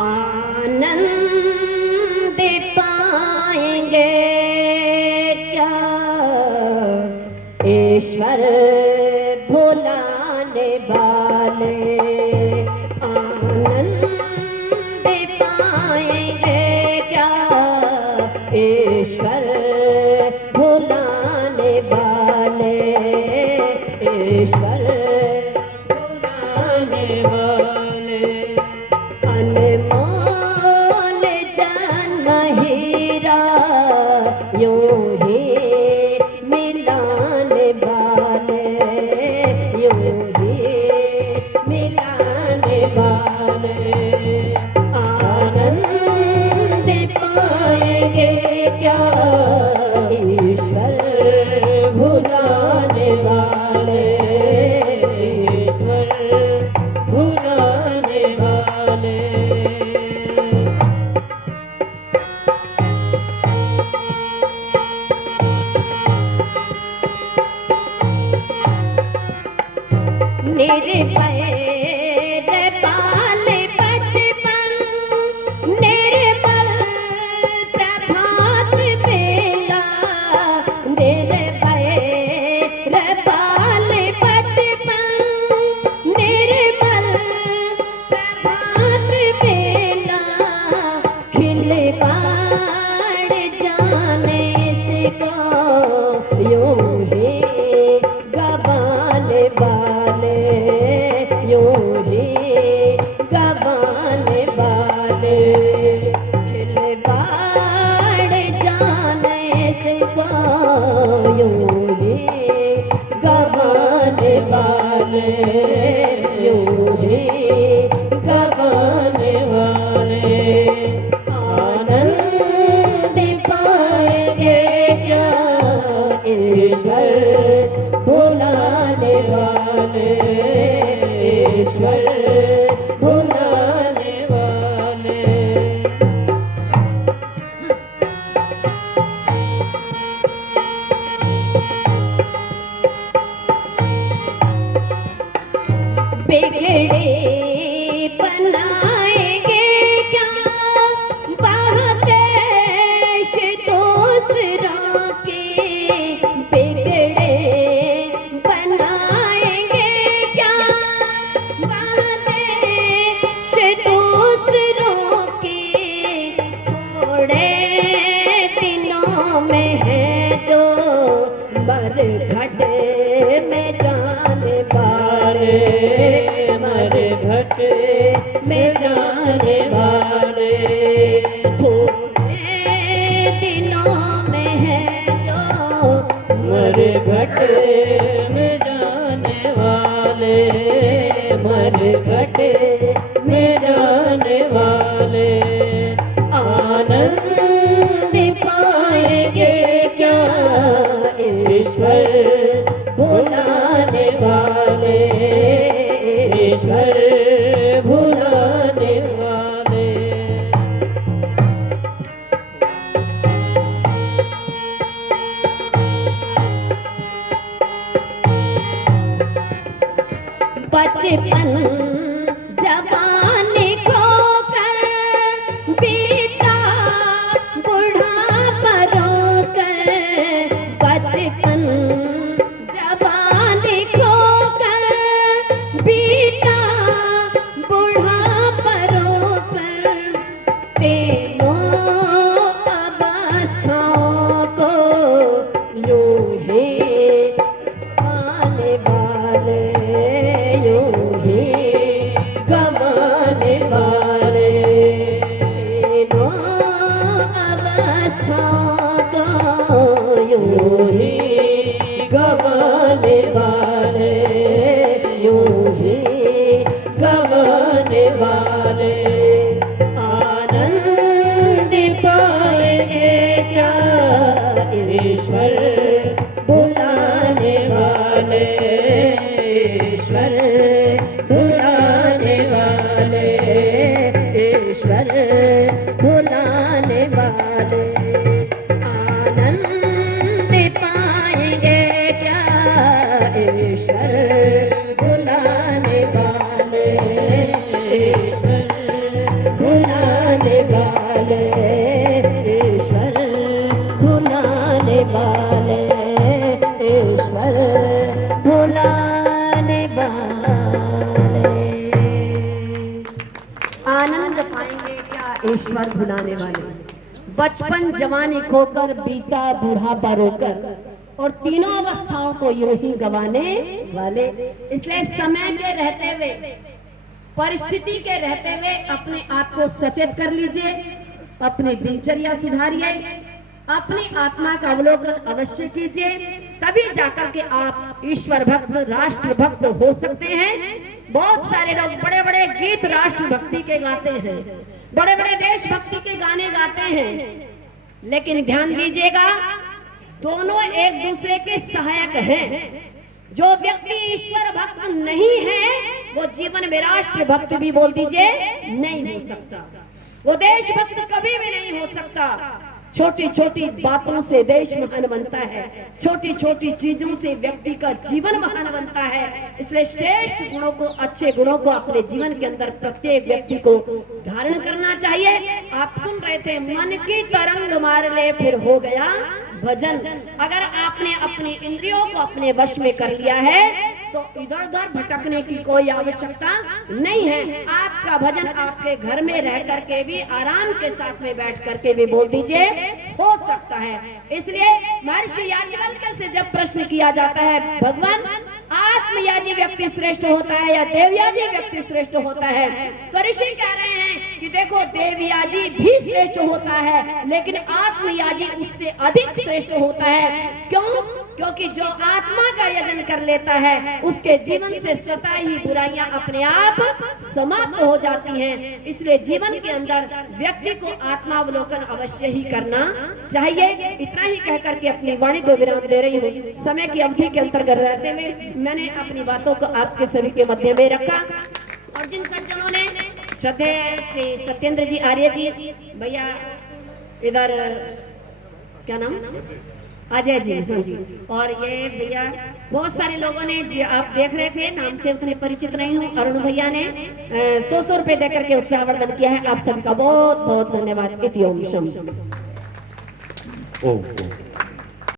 आनंद पाएंगे क्या ईश्वर भुलाने वाले। आनंद पाएंगे क्या ईश्वर भुलाने वाले। ईश्वर भुलाने वाले। अनमोल जन्म हीरा यूं ही मिलाने वाले। यूं ही मिलाने वाले। आनंद पाएंगे क्या ईश्वर भुलाने वाले। ईश्वर भुलाने वाले। निर्भय पाले बचपन निर्मल प्रभात बेला। निर्भय पाले बचपन निर्मल प्रभात बेला। खिल बाड़ जाने सिको यूं ही गवाने वाले। यूं ही गवाने वाले। खिलवाड़ जाने से को यूं ही गवाने वाले। यूं ही गवाने वाले। आनंद पाएंगे क्या ईश्वर भुलाने वाले। ईश्वर भुलाने वाले। बिगड़े बनाएंगे क्या देश दूसरों के। बिगड़े बनाएंगे क्या देश दूसरों के। थोड़े दिनों में है जो मरघट में जाने वाले। मरघट में जाने वाले। थोड़े दिनों में है जो मरघट में जाने वाले। मरघट में जाने वाले। आनंद पाएंगे क्या ईश्वर भुलाने वाले। ईश्वर भुलाने वाले। बचपन जवानी खोकर बीता बुढ़ापा रोकर। बचपन जवानी खोकर बीता बुढ़ापा रोकर। तीनों अवस्थाओं को यूं ही आने वाले। यूं ही गवाने वाले। तीनों अवस्थाओं को यूं ही गवाने वाले। यूं ही गवाने वाले। आनंद पाएंगे क्या ईश्वर भुलाने वाले। ईश्वर भुलाने वाले। ईश्वर भुलाने वाले। आनंद पाएंगे क्या ईश्वर भुलाने वाले। ईश्वर भुला ईश्वर भुलाने वाले, बचपन जवानी खोकर बीता बूढ़ापा रोकर, और तीनों अवस्थाओं को यूं ही गंवाने वाले। इसलिए समय के रहते हुए, परिस्थिति के रहते हुए अपने आप को सचेत कर लीजिए, अपनी दिनचर्या सुधारिए, अपनी आत्मा का अवलोकन अवश्य कीजिए, तभी जाकर के आप ईश्वर भक्त, राष्ट्र भक्त हो सकते हैं। बहुत सारे लोग बड़े बड़े गीत राष्ट्र भक्ति के गाते हैं, बड़े बड़े देशभक्ति के गाने गाते हैं, लेकिन ध्यान दीजिएगा, दोनों एक दूसरे के सहायक हैं। जो व्यक्ति ईश्वर भक्त नहीं है, वो जीवन में राष्ट्र भक्त भी बोल दीजिए नहीं हो सकता, वो देशभक्त कभी भी नहीं हो सकता। छोटी छोटी बातों से देश महान बनता है, छोटी छोटी चीजों से व्यक्ति का जीवन महान बनता है। इसलिए श्रेष्ठ गुणों को, अच्छे गुणों को अपने जीवन के अंदर प्रत्येक व्यक्ति को धारण करना चाहिए। आप सुन रहे थे, मन की तरंग मार ले फिर हो गया भजन। अगर आपने अपनी इंद्रियों को अपने वश में कर लिया है तो इधर उधर भटकने की कोई आवश्यकता नहीं है। आपका भजन आपके घर में रह करके भी, आराम के साथ में बैठ करके भी बोल दीजिए, हो सकता है। इसलिए महर्षि याज्ञवल्क्य से जब प्रश्न किया जाता है, भगवान आत्मयाजी व्यक्ति श्रेष्ठ होता है या देवयाजी व्यक्ति श्रेष्ठ होता है, तो ऋषि कह रहे हैं कि देखो, देवयाजी भी श्रेष्ठ होता है, लेकिन आत्मयाजी उससे अधिक श्रेष्ठ होता है। क्यों? क्योंकि जो आत्मा का यजन कर लेता है, उसके जीवन से स्वतः ही बुराइयां अपने आप समाप्त हो जाती हैं। इसलिए जीवन के अंदर व्यक्ति को आत्मावलोकन अवश्य ही करना चाहिए। इतना ही कह करके अपनी वाणी को विराम दे रही हूँ। समय की अवधि के अंतर्गत रहते हुए मैंने अपनी बातों को आपके सभी के मध्य में रखा। और जिन सज्जनों ने, श्रद्धेय श्री सत्येंद्र जी आर्य जी, भैया इधर क्या नाम, अजय जी, हाँ जी, और ये भैया, बहुत सारे लोगों ने, जी आप देख रहे थे, नाम से उतने परिचित नहीं हूँ, अरुण भैया ने 100 रुपए देकर के उत्साहवर्धन किया है। आप सभी का बहुत बहुत धन्यवाद। इति ओम शम।